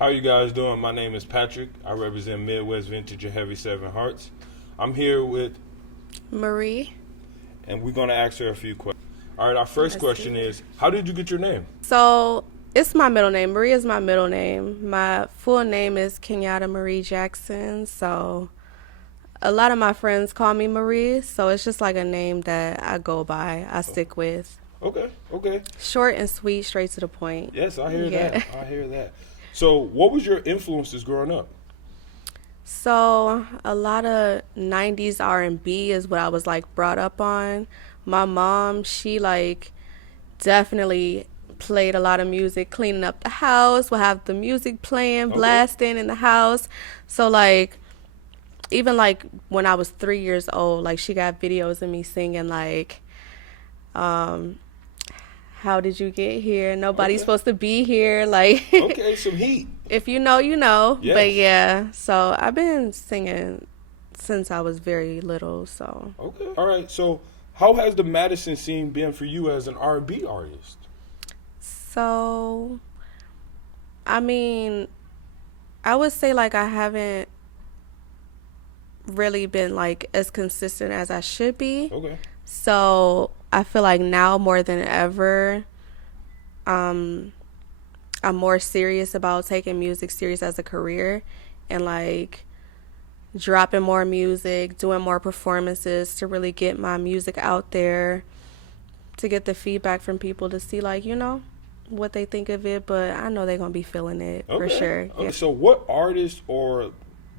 How you guys doing? My name is Patrick. I represent Midwest Vintage and Heavy Seven Hearts. I'm here with Marie. and we're gonna ask her a few questions. All right, our first question is, how did you get your name? So it's my middle name. Marie is my middle name. My full name is Kenyatta Marie Jackson. So a lot of my friends call me Marie. So it's just like a name that I go by. I stick with. Okay. Short and sweet, straight to the point. Yes, I hear Yeah. that. I hear that. So, what was your influences growing up? So a lot of 90s R&B is what I was like brought up on. My mom, she like definitely played a lot of music, cleaning up the house, would have the music playing, Okay. blasting in the house. So like even like when I was 3 years old, like she got videos of me singing like how did you get here? Nobody's Okay. supposed to be here. Like Okay, some heat. if you know, you know. Yes. But yeah, so I've been singing since I was very little. So Okay. All right. So, how has the Madison scene been for you as an R&B artist? so I mean, I would say like I haven't really been like as consistent as I should be. Okay. So I feel like now more than ever, I'm more serious about taking music serious as a career and like dropping more music, doing more performances to really get my music out there, to get the feedback from people to see like, you know, what they think of it, but I know they're going to be feeling it for Okay. sure. Okay. Yeah. So, what artists or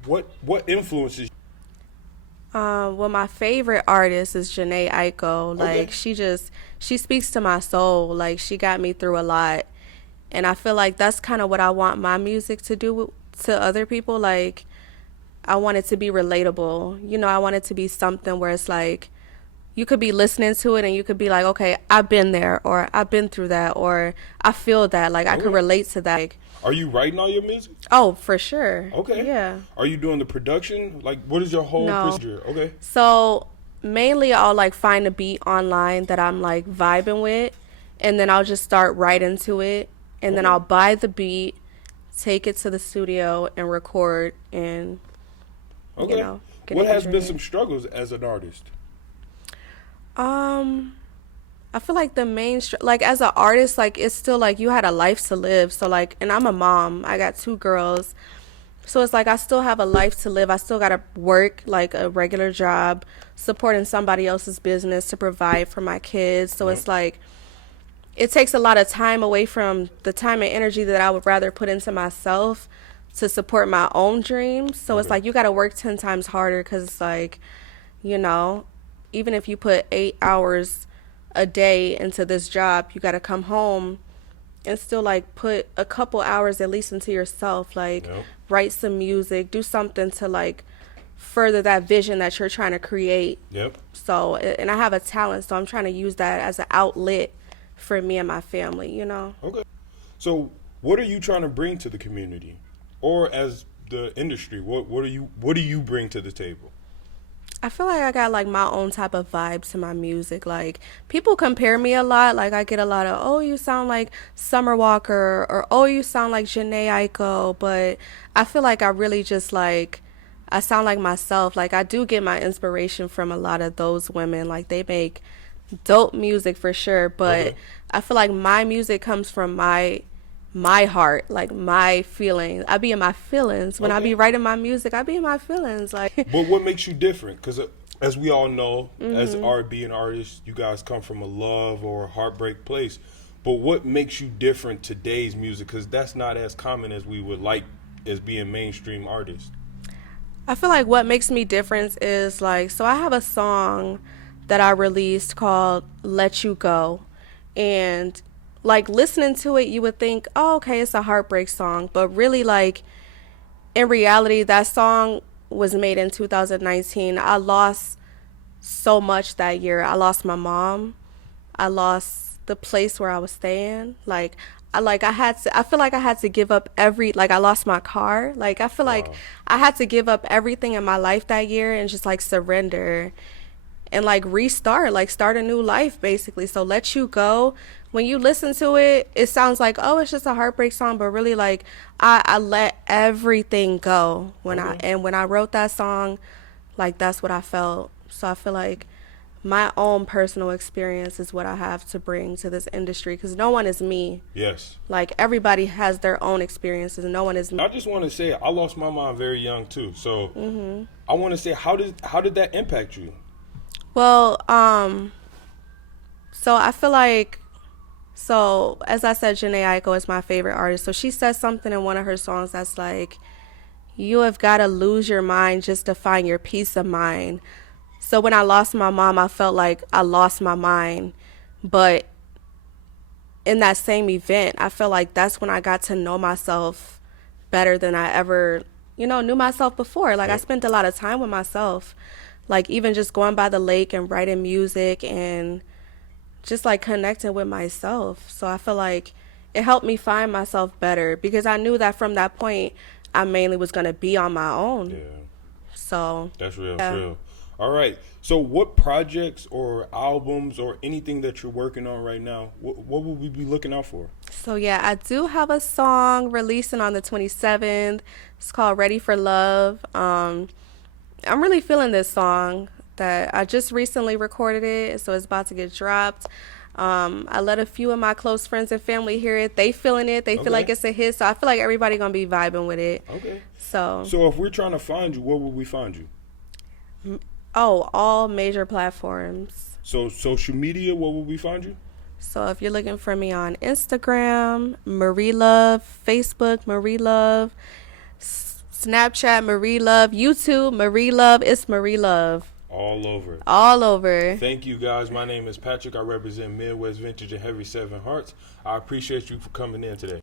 what influences? Well, my favorite artist is Janae Aiko. Like Okay. she speaks to my soul. Like she got me through a lot, and I feel like that's kind of what I want my music to do to other people. Like I want it to be relatable. You know, I want it to be something where it's like you could be listening to it and you could be like, okay, I've been there, or I've been through that, or I feel that. Like I can Okay. relate to that. Like, Are you writing all your music? oh, for sure. Okay. Yeah. Are you doing the production? Like, what is your whole No. procedure? Okay. So mainly I'll like find a beat online that I'm like vibing with, and then I'll just start writing to it, and then Okay. I'll buy the beat, take it to the studio and record, and Okay. get What it has been engineered. some struggles as an artist? Um, I feel like the main like as an artist, like it's still like you had a life to live. So like, and I'm a mom. I got two girls. So it's like I still have a life to live. I still got to work like a regular job, supporting somebody else's business to provide for my kids. So Yep. it's like it takes a lot of time away from the time and energy that I would rather put into myself to support my own dreams. So it's Okay. like you got to work 10 times harder because it's like, you know, even if you put 8 hours a day into this job, you got to come home and still like put a couple hours at least into yourself, like Yep. write some music, do something to like further that vision that you're trying to create. Yep. So and I have a talent, so I'm trying to use that as an outlet for me and my family, you know. Okay. So, what are you trying to bring to the community, or as the industry? What do you bring to the table? I feel like I got like my own type of vibe to my music. Like people compare me a lot. Like I get a lot of, oh, you sound like Summer Walker, or oh, you sound like Janae Aiko. But I feel like I really just like I sound like myself. Like I do get my inspiration from a lot of those women. Like they make dope music for sure. But Okay. I feel like my music comes from my heart, like my feelings. I be in my feelings when I Okay. be writing my music. I be in my feelings, like. But what makes you different? Because as we all know, as Mm-hmm. R&B and artists, you guys come from a love or a heartbreak place. But what makes you different today's music? Because that's not as common as we would like as being mainstream artists. I feel like what makes me different is like, so I have a song that I released called Let You Go. And like listening to it, you would think, oh, okay, it's a heartbreak song. But really, like, in reality, that song was made in 2019. I lost so much that year. I lost my mom. I lost the place where I was staying. I feel like I had to give up I lost my car. Like I feel like Wow. I had to give up everything in my life that year and just like surrender and like restart, like start a new life basically. So Let You Go when you listen to it, it sounds like, oh, it's just a heartbreak song, but really like I let everything go when I wrote that song, like that's what I felt. So I feel like my own personal experience is what I have to bring to this industry because no one is me. Yes. Like everybody has their own experiences and no one is me. I just want to say I lost my mom very young too. So I want to say how did that impact you? Well, so I feel like, so as I said, Jhené Aiko is my favorite artist. So she says something in one of her songs that's like, you have got to lose your mind just to find your peace of mind. So when I lost my mom, I felt like I lost my mind. But in that same event, I feel like that's when I got to know myself better than I ever, knew myself before. Like I spent a lot of time with myself, like even just going by the lake and writing music and just like connecting with myself. So I feel like it helped me find myself better because I knew that from that point, I mainly was going to be on my own. Yeah. So That's real. yeah. That's real. All right. So what projects or albums or anything that you're working on right now, what will we be looking out for? So yeah, I do have a song releasing on the 27th. It's called Ready for Love. I'm really feeling this song that I just recently recorded it, so it's about to get dropped. I let a few of my close friends and family hear it. They feeling it. They feel like it's a hit. So I feel like everybody gonna be vibing with it. Okay. So if we're trying to find you, where will we find you? all major platforms. So social media, where will we find you? So if you're looking for me on Instagram, Marie Love, Facebook, Marie Love, Snapchat, Marie Love, YouTube, Marie Love, it's Marie Love. All over. All over. Thank you, guys. My name is Patrick. I represent Midwest Vintage and Heavy 7 Hearts. I appreciate you for coming in today.